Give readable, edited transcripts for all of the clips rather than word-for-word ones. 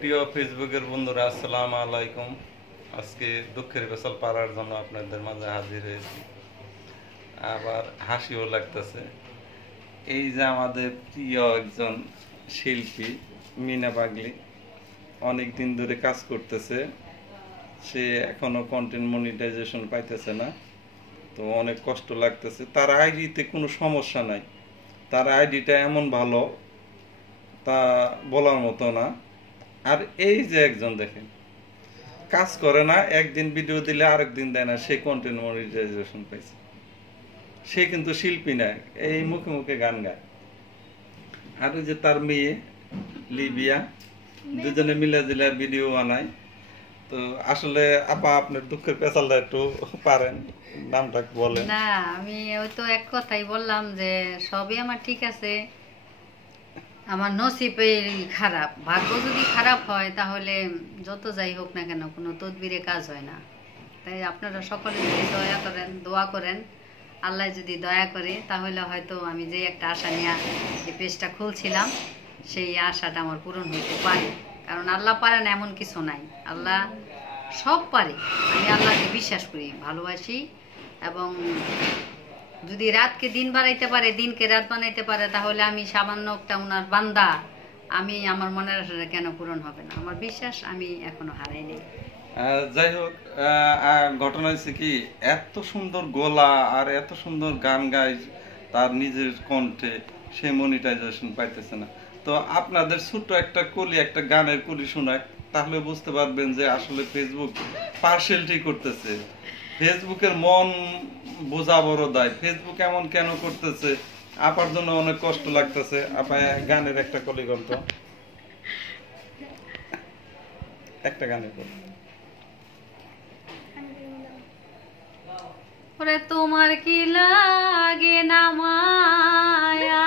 প্রিয় ফেসবুকের বন্ধুরা, আসসালামু আলাইকুম। আজকে দুঃখের বেসাল পাড়ার জন্য আপনাদের মাঝে হাজির হয়েছি। আবার হাসিও লাগতেছে। এই যে আমাদের প্রিয় একজন শিল্পী মিনা পাগলি অনেক দিন ধরে কাজ করতেছে, সে এখনো কন্টেন্ট মনিটাইজেশন পাইতেছে না, তো অনেক কষ্ট লাগতেছে। তার আইডিতে কোনো সমস্যা নাই, তার আইডিটা এমন ভালো তা বলার মতো না। আর এই যে একজন দেখেন কাজ করে না, একদিন ভিডিও দিলে আরেক দিন দেয় না, সে কন্টেন্ট মনিটাইজেশন পাইছে। সে কিন্তু শিল্পী না, এই মুখে মুখে গান গায়। আর ওই যে তার মেয়ে লিবিয়া, দুজনে মিলে জিলে ভিডিও বানায়। তো আসলে আপা, আপনার দুঃখের পেশালটা একটু পারেন, নামটা বলেন। না, আমি ওই তো এক কথাই বললাম যে সবই আমার ঠিক আছে, আমার নসিবে খারাপ। ভাগ্য যদি খারাপ হয় তাহলে যত যাই হোক না কেন কোনো তদবিরে কাজ হয় না। তাই আপনারা সকলে যদি দয়া করেন, দোয়া করেন, আল্লাহ যদি দয়া করে তাহলে হয়তো আমি যে একটা আশা নিয়ে এই পেজটা খুলছিলাম সেই আশাটা আমার পূরণ হতে পারে। কারণ আল্লাহ পারে না এমন কিছু নাই, আল্লাহ সব পারে। আমি আল্লাহকে বিশ্বাস করি, ভালোবাসি, এবং যদি রাতকে দিন বানাইতে পারে, দিনকে রাত বানাইতে পারে, তাহলে আমি সামান্য একটা ওনার বান্দা, আমি আমার মনের আশাটা কেন পূরণ হবে না? আমার বিশ্বাস আমি এখনো হারাইনি। যাই হোক, ঘটনা হচ্ছে কি, এত সুন্দর গলা আর এত সুন্দর গান গায় তার নিজের কণ্ঠে, সে মনিটাইজেশন পাইতেছে না। তো আপনাদের ছোট্ট একটা কলি, একটা গানের কলি শোনায়, তাহলে বুঝতে পারবেন যে আসলে ফেসবুক পার্সেলটি করতেছে। ফেসবুকের মন বোঝা বড় দায়। ফেসবুক এমন কেন করতেছে, আপার জন্য অনেক কষ্ট লাগতেছে। আপা গানের একটা কলি গ্রন্থ, একটা গানের কলি। ওরে তোমার কি লাগে না মায়া,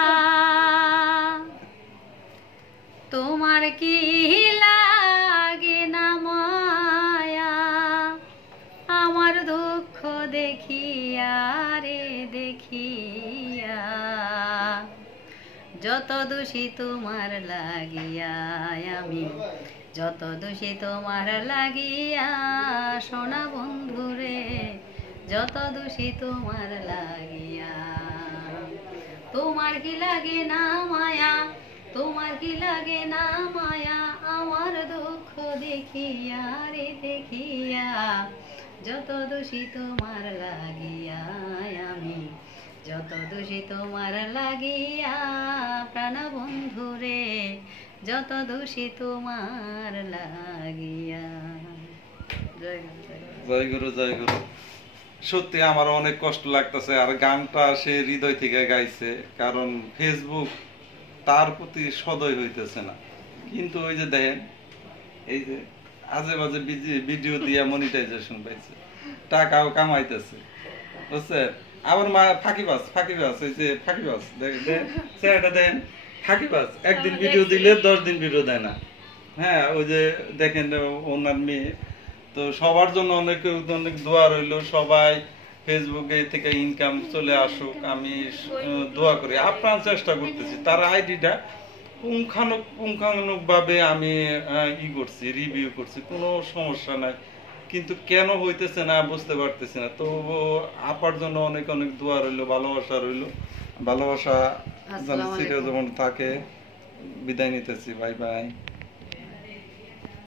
তোমার কি লাগে না মায়া, আমার দুঃখ দেখিয়া রে দেখিয়া, যত দোষী তোমার লাগিয়া আমি, যত দোষী তোমার লাগিয়া, সোনা বন্ধুরে, যত দোষী তোমার লাগিয়া। তোমার কি লাগে না মায়া, তোমার কি লাগে না মায়া, আমার দুঃখ দেখিয়া রে দেখিয়া, যত দোষী তোমার লাগিয়া আমি, যত দোষী তোমার লাগিয়া, প্রাণ বন্ধুরে, যত দোষী তোমার লাগিয়া। জয় গুরু, জয় গুরু। সত্যি আমার অনেক কষ্ট লাগতেছে। আর গানটা সে হৃদয় থেকে গাইছে, কারণ ফেসবুক তার প্রতি সদয় হইতেছে না। কিন্তু ওই যে দেখেন, এই যে আজে বাজে ভিডিও দিয়া মনিটাইজেশন পাইছে, টাকাও কামাইতেছে, বুঝছেন। আবার মা ফাঁকিবাজ, ফাঁকিবাজ, এই যে ফাঁকিবাজ চেহারাটা দেন, ফাঁকিবাজ। একদিন ভিডিও দিলে 10 দিন ভিডিও দেয় না। হ্যাঁ, ওই যে দেখেন ওনার মেয়ে। তো সবার জন্য অনেক অনেক দোয়া রইল, সবাই ফেসবুকে থেকে ইনকাম চলে আসুক, আমি দোয়া করি। আপ্রাণ চেষ্টা করতেছি, তার আইডিটা পুঙ্খানুপুঙ্খানুক ভাবে আমি করছি, রিভিউ করছি, কোনো সমস্যা নাই। কিন্তু কেন হইতেছে না বুঝতে পারতেছি না। তো আপার জন্য অনেক অনেক দোয়া রইল, ভালোবাসা রইল। ভালোবাসা যেন চিরজীবন থাকে। বিদায় নিতেছি, বাই বাই।